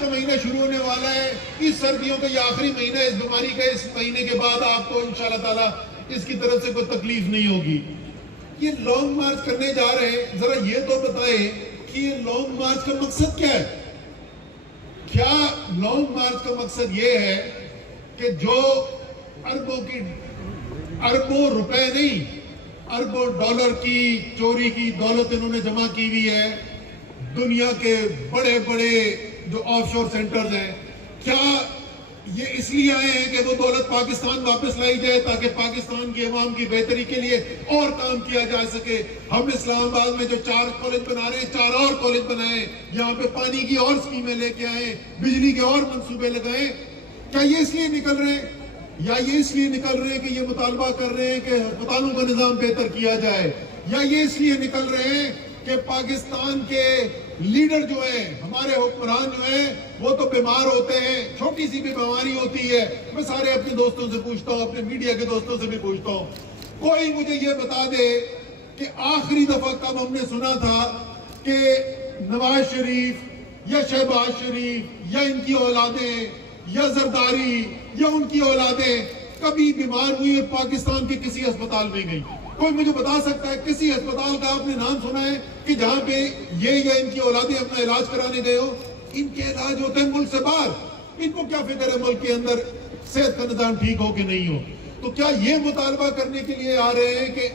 کا مہینہ شروع ہونے والا ہے، اس سردیوں کا یہ آخری مہینہ ہے اس بیماری کا، اس مہینے کے بعد آپ کو انشاءاللہ تعالیٰ اس کی طرف سے کوئی تکلیف نہیں ہوگی۔ یہ لانگ مارچ کرنے جا رہے ہیں، ذرا یہ تو بتائیں کہ یہ لانگ مارچ کا مقصد کیا ہے؟ کیا لانگ مارچ کا مقصد یہ ہے کہ جو اربوں روپے نہیں، اربوں ڈالر کی چوری کی دولت انہوں نے جمع کی ہوئی ہے دنیا کے بڑے بڑے جو آف شور سینٹرز ہیں، کیا یہ اس لیے آئے ہیں کہ وہ دولت پاکستان واپس لائی جائے تاکہ پاکستان کی عوام کی بہتری کے لیے اور کام کیا جا سکے؟ ہم اسلام آباد میں جو 4 کالج بنا رہے ہیں، 4 اور کالج بنائیں، یہاں پہ پانی کی اور سکیمیں لے کے آئیں، بجلی کے اور منصوبے لگائیں۔ کیا یہ اس لیے نکل رہے ہیں یا یہ اس لیے نکل رہے ہیں کہ یہ مطالبہ کر رہے ہیں کہ ہسپتالوں کا نظام بہتر کیا جائے، یا یہ اس لیے نکل رہے ہیں کہ پاکستان کے لیڈر جو ہیں، ہمارے حکمران جو ہیں، وہ تو بیمار ہوتے ہیں، چھوٹی سی بھی بیماری ہوتی ہے؟ میں سارے اپنے دوستوں سے پوچھتا ہوں، اپنے میڈیا کے دوستوں سے بھی پوچھتا ہوں، کوئی مجھے یہ بتا دے کہ آخری دفعہ کب ہم نے سنا تھا کہ نواز شریف یا شہباز شریف یا ان کی اولادیں یا زرداری یا ان کی اولادیں کبھی بیمار ہوئی اور پاکستان کے کسی ہسپتال میں گئی؟ کوئی مجھے بتا سکتا ہے کسی ہسپتال کا آپ نے نام سنا ہے کہ جہاں پہ یہ یا ان کی اولادیں اپنا علاج کرانے گئے ہو؟ ان کے علاج ہوتے ہیں ملک سے باہر، ان کو کیا فکر ہے ملک کے اندر صحت کا نظام ٹھیک ہو کہ نہیں ہو؟ تو کیا یہ مطالبہ کرنے کے لیے آ رہے ہیں کہ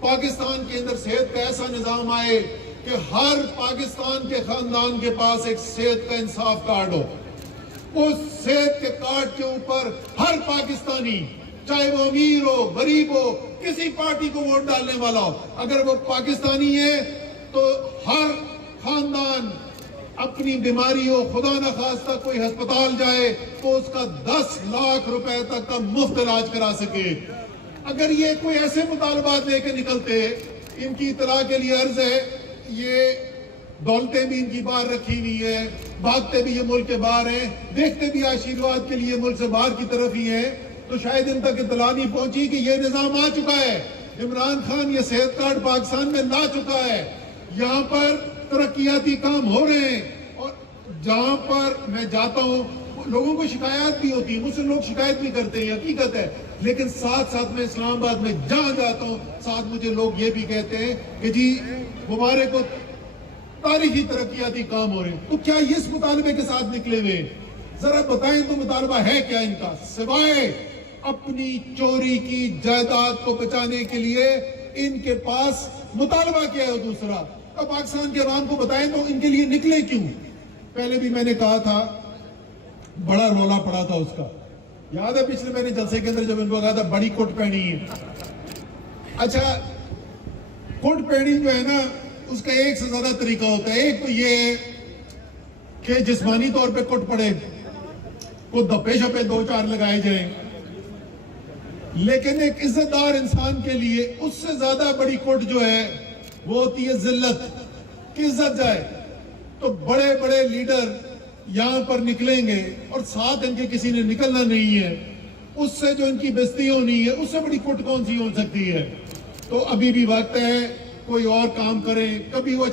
پاکستان کے اندر صحت کا ایسا نظام آئے کہ ہر پاکستان کے خاندان کے پاس ایک صحت کا انصاف کارڈ ہو؟ اس صحت کے کارڈ کے اوپر ہر پاکستانی، چاہے وہ امیر ہو غریب ہو، کسی پارٹی کو ووٹ ڈالنے والا ہو، اگر وہ پاکستانی ہے تو ہر خاندان اپنی بیماری ہو، خدا نخواستہ کوئی ہسپتال جائے تو اس کا 10 لاکھ روپے تک کا مفت علاج کرا سکے۔ اگر یہ کوئی ایسے مطالبات لے کے نکلتے، ان کی اطلاع کے لیے عرض ہے، یہ دولتیں بھی ان کی باہر رکھی ہوئی ہیں، بھاگتے بھی یہ ملک کے باہر ہیں، دیکھتے بھی آشیرواد کے لیے ملک سے باہر کی طرف ہی ہیں، تو شاید ان تک اطلاع نہیں پہنچی کہ یہ نظام آ چکا ہے۔ عمران خان یہ صحت کارڈ پاکستان میں لا چکا ہے، یہاں پر ترقیاتی کام ہو رہے ہیں، اور جہاں پر میں جاتا ہوں لوگوں کو شکایات بھی ہوتی ہے، مجھ سے لوگ شکایت بھی کرتے ہیں، حقیقت ہے، لیکن ساتھ ساتھ میں اسلام آباد میں جہاں جاتا ہوں ساتھ مجھے لوگ یہ بھی کہتے ہیں کہ جی مبارک کو تاریخی ترقیاتی کام ہو رہے ہیں۔ تو کیا یہ اس مطالبے کے ساتھ نکلے ہوئے؟ ذرا بتائیں تو مطالبہ ہے کیا ان کا، سوائے اپنی چوری کی جائیداد کو بچانے کے لیے ان کے پاس مطالبہ کیا ہے؟ دوسرا اب پاکستان کے عوام کو بتائیں تو ان کے لیے نکلے کیوں؟ پہلے بھی میں نے کہا تھا، بڑا رولا پڑا تھا اس کا، یاد ہے پچھلے میں نے جلسے کے اندر جب ان کو کہا تھا بڑی کٹ پہنی ہے۔ اچھا کٹ پہنی جو ہے نا، اس کا ایک سے زیادہ طریقہ ہوتا ہے، ایک تو یہ کہ جسمانی طور پہ کٹ پڑے، کو دھپے شپے 2-4 لگائے جائیں، لیکن ایک عزت دار انسان کے لیے اس سے زیادہ بڑی کٹ جو ہے وہ ہوتی ہے ذلت، کہ عزت جائے۔ تو بڑے بڑے لیڈر یہاں پر نکلیں گے اور ساتھ ان کے کسی نے نکلنا نہیں ہے، اس سے جو ان کی بےزتی ہونی ہے، اس سے بڑی کٹ کون سی ہو سکتی ہے؟ تو ابھی بھی وقت ہے، کوئی اور کام کریں۔ کبھی وہ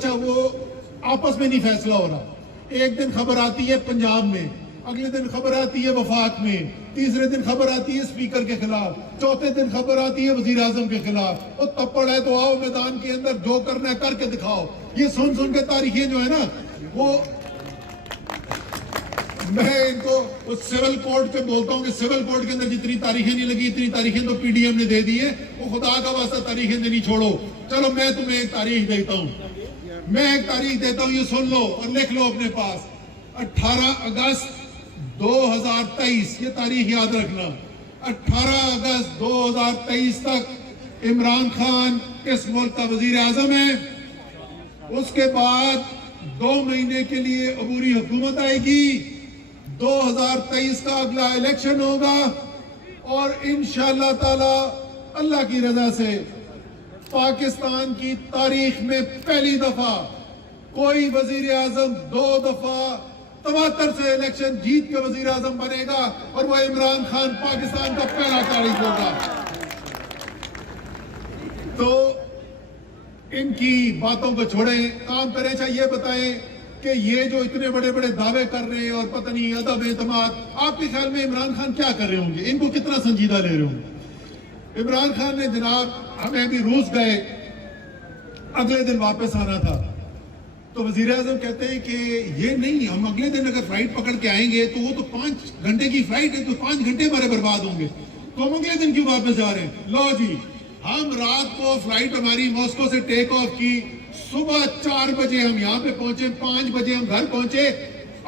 آپس میں نہیں فیصلہ ہو رہا، ایک دن خبر آتی ہے پنجاب میں، اگلے دن خبر آتی ہے وفاق میں، تیسرے دن خبر آتی ہے اسپیکر کے خلاف، چوتھے دن خبر آتی ہے وزیر اعظم کے خلاف۔ اور تپڑ ہے تو آؤ میدان کے اندر، جو کرنا ہے کر کے دکھاؤ۔ یہ سن کے تاریخیں جو ہے نا، وہ میں ان کو سیول کوڈ پہ بولتا ہوں کہ سیول کوڈ کے اندر جتنی تاریخیں نہیں لگی اتنی تاریخیں تو پی ڈی ایم نے دے دی ہے، وہ خدا کا واسطہ تاریخیں دینی چھوڑو۔ چلو میں تمہیں ایک تاریخ دیتا ہوں، یہ سن لو اور لکھ لو اپنے پاس۔ 18 اگست 2023، یہ تاریخ یاد رکھنا، 18 اگست 2023 تک عمران خان اس ملک کا وزیر اعظم ہے۔ اس کے بعد 2 مہینے کے لیے عبوری حکومت آئے گی، 2023 کا اگلا الیکشن ہوگا، اور انشاءاللہ تعالی اللہ کی رضا سے پاکستان کی تاریخ میں پہلی دفعہ کوئی وزیر اعظم 2 دفعہ 73 سے الیکشن جیت کے وزیر اعظم بنے گا، اور وہ عمران خان پاکستان کا پہلا تاریخ ہوگا۔ تو ان کی باتوں کو چھوڑیں، کام کریں۔ چاہے یہ بتائیں کہ یہ جو اتنے بڑے بڑے دعوے کر رہے ہیں اور پتہ نہیں عدم اعتماد، آپ کے خیال میں عمران خان کیا کر رہے ہوں گے؟ ان کو کتنا سنجیدہ لے رہے ہوں گے؟ عمران خان نے جناب ہمیں ابھی روس گئے، اگلے دن واپس آنا تھا، تو وزیر اعظم کہتے ہیں کہ یہ نہیں، ہم اگلے دن اگر فلائٹ پکڑ کے آئیں گے تو وہ تو 5 گھنٹے کی فلائٹ ہے، تو 5 گھنٹے ہمارے برباد ہوں گے، تو ہم اگلے دن کیوں واپس جا رہے ہیں؟ لو جی، ہم رات کو فلائٹ ہماری ماسکو سے ٹیک آف کی، صبح 4 بجے ہم یہاں پہ پہنچے، 5 بجے ہم گھر پہنچے،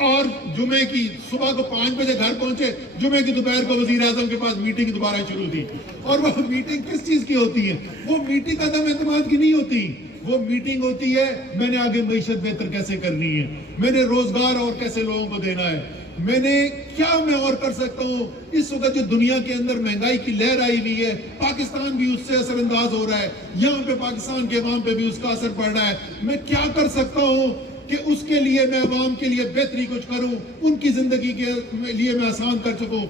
اور جمعے کی صبح کو 5 بجے گھر پہنچے، جمعے کی دوپہر کو وزیر اعظم کے پاس میٹنگ دوبارہ شروع تھی۔ اور وہ میٹنگ کس چیز کی ہوتی ہے؟ وہ میٹنگ عدم اعتماد کی نہیں ہوتی، وہ میٹنگ ہوتی ہے میں نے آگے معیشت بہتر کیسے کرنی ہے، میں نے روزگار اور کیسے لوگوں کو دینا ہے، میں نے کیا میں اور کر سکتا ہوں۔ اس وقت جو دنیا کے اندر مہنگائی کی لہر آئی ہوئی ہے، پاکستان بھی اس سے اثر انداز ہو رہا ہے، یہاں پہ پاکستان کے عوام پہ بھی اس کا اثر پڑ رہا ہے، میں کیا کر سکتا ہوں کہ اس کے لیے میں عوام کے لیے بہتری کچھ کروں، ان کی زندگی کے لیے میں آسان کر سکوں۔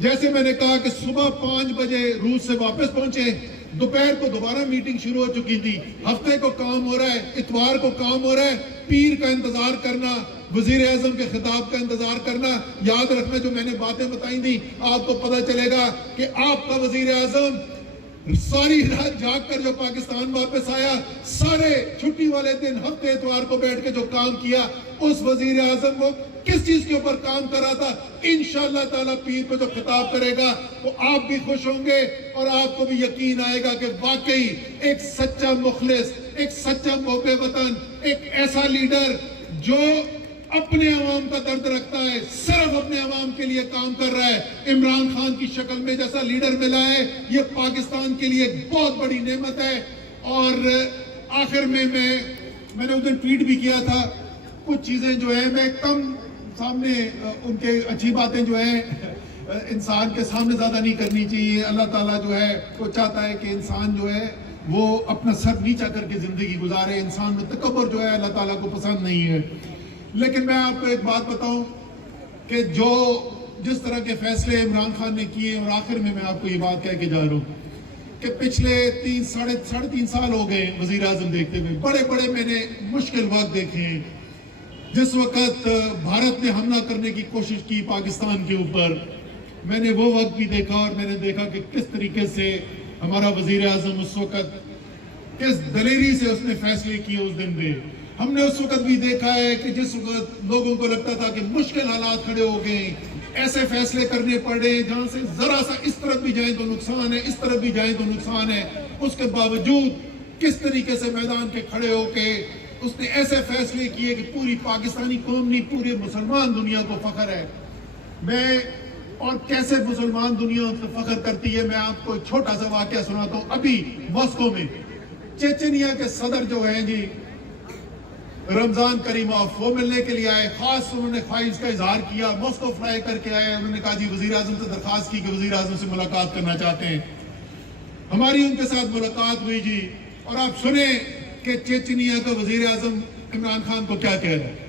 جیسے میں نے کہا کہ صبح 5 بجے روس سے واپس پہنچے، دوپہر کو دوبارہ میٹنگ شروع ہو چکی تھی، ہفتے کو کام ہو رہا ہے، اتوار کو کام ہو رہا ہے، پیر کا انتظار کرنا، وزیر اعظم کے خطاب کا انتظار کرنا۔ یاد رکھنا جو میں نے باتیں بتائی تھی، آپ کو پتہ چلے گا کہ آپ کا وزیر اعظم ساری رات جاگ کر جو پاکستان واپس آیا، سارے چھٹی والے دن ہفتے اتوار کو بیٹھ کے جو کام کیا، اس وزیر اعظم کو کس چیز کے اوپر کام کر رہا تھا؟ انشاءاللہ تعالیٰ پیر کو جو خطاب کرے گا تو آپ بھی خوش ہوں گے، اور آپ کو بھی یقین آئے گا کہ واقعی ایک سچا مخلص، ایک سچا محب وطن، ایک ایسا لیڈر جو اپنے عوام کا درد رکھتا ہے، صرف اپنے عوام کے لیے کام کر رہا ہے۔ عمران خان کی شکل میں جیسا لیڈر ملا ہے، یہ پاکستان کے لیے ایک بہت بڑی نعمت ہے۔ اور آخر میں نے اس دن ٹویٹ بھی کیا تھا، کچھ چیزیں جو ہیں میں کم سامنے، ان کے اچھی باتیں جو ہیں انسان کے سامنے زیادہ نہیں کرنی چاہیے۔ اللہ تعالیٰ جو ہے وہ چاہتا ہے کہ انسان جو ہے وہ اپنا سر نیچا کر کے زندگی گزارے، انسان میں تکبر جو ہے اللہ تعالیٰ کو پسند نہیں ہے۔ لیکن میں آپ کو ایک بات بتاؤں کہ جس طرح کے فیصلے عمران خان نے کیے، اور آخر میں آپ کو یہ بات کہہ کے جا رہا ہوں کہ پچھلے ساڑھے تین سال ہو گئے وزیر اعظم دیکھتے ہوئے، بڑے بڑے میں نے مشکل وقت دیکھے ہیں۔ جس وقت بھارت نے حملہ کرنے کی کوشش کی پاکستان کے اوپر، میں نے وہ وقت بھی دیکھا، اور میں نے دیکھا کہ کس طریقے سے ہمارا وزیر اعظم اس وقت کس دلیری سے اس نے فیصلے کیے اس دن میں۔ ہم نے اس وقت بھی دیکھا ہے کہ جس وقت لوگوں کو لگتا تھا کہ مشکل حالات کھڑے ہو گئے، ایسے فیصلے کرنے پڑے جہاں سے ذرا سا اس طرف بھی جائیں تو نقصان ہے، اس طرف بھی جائیں تو نقصان ہے، اس کے باوجود کس طریقے سے میدان کے کھڑے ہو کے اس نے ایسے فیصلے کیے کہ پوری پاکستانی قوم نہیں، پورے مسلمان دنیا کو فخر ہے۔ اور کیسے مسلمان دنیا ان سے فخر کرتی ہے، میں آپ کو ایک چھوٹا سا واقعہ سناتا ہوں۔ ابھی ماسکو میں چیچنیا کے صدر جو ہیں جی رمضان کریموف، وہ ملنے کے لیے آئے، خاص انہوں نے خواہش کا اظہار کیا، ماسکو فلائی کر کے آئے، انہوں نے کہا جی وزیر اعظم سے درخواست کی کہ وزیر اعظم سے ملاقات کرنا چاہتے ہیں۔ ہماری ان کے ساتھ ملاقات ہوئی جی، اور آپ سنیں کہ چیچنیا کا وزیر اعظم عمران خان کو کیا کہہ رہا ہے۔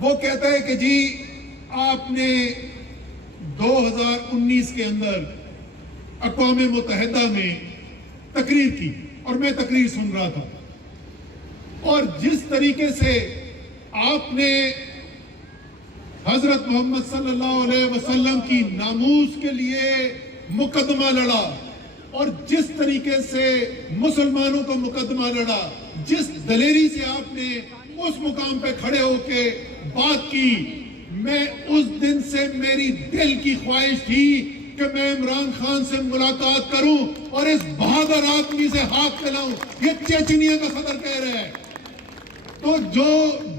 وہ کہتا ہے کہ جی آپ نے 2019 کے اندر اقوام متحدہ میں تقریر کی، اور میں تقریر سن رہا تھا، اور جس طریقے سے آپ نے حضرت محمد صلی اللہ علیہ وسلم کی ناموس کے لیے مقدمہ لڑا، اور جس طریقے سے مسلمانوں کو مقدمہ لڑا، جس دلیری سے آپ نے اس مقام پہ کھڑے ہو کے بات کی، میں اس دن سے میری دل کی خواہش تھی کہ میں عمران خان سے ملاقات کروں اور اس بہادر آدمی سے ہاتھ ملاؤں۔ یہ چیچنیا کا صدر کہہ رہا ہے۔ تو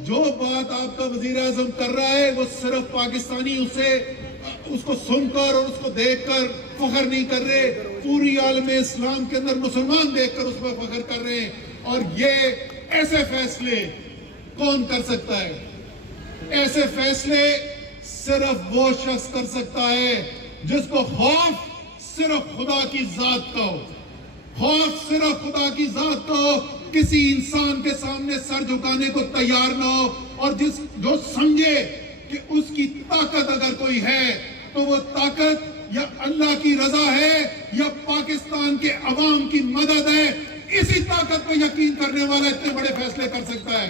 جو بات آپ کا وزیر اعظم کر رہا ہے، وہ صرف پاکستانی اس کو سن کر اور اس کو دیکھ کر فخر نہیں کر رہے، پوری عالم اسلام کے اندر مسلمان دیکھ کر اس پر فخر کر رہے ہیں۔ اور یہ ایسے فیصلے کون کر سکتا ہے؟ ایسے فیصلے صرف وہ شخص کر سکتا ہے جس کو خوف صرف خدا کی ذات کا ہو، خوف صرف خدا کی ذات کا ہو، کسی انسان کے سامنے سر جھکانے کو تیار نہ ہو، اور جو سمجھے کہ اس کی طاقت اگر کوئی ہے تو وہ طاقت یا اللہ کی رضا ہے یا پاکستان کے عوام کی مدد ہے۔ اسی طاقت پہ یقین کرنے والا اتنے بڑے فیصلے کر سکتا ہے۔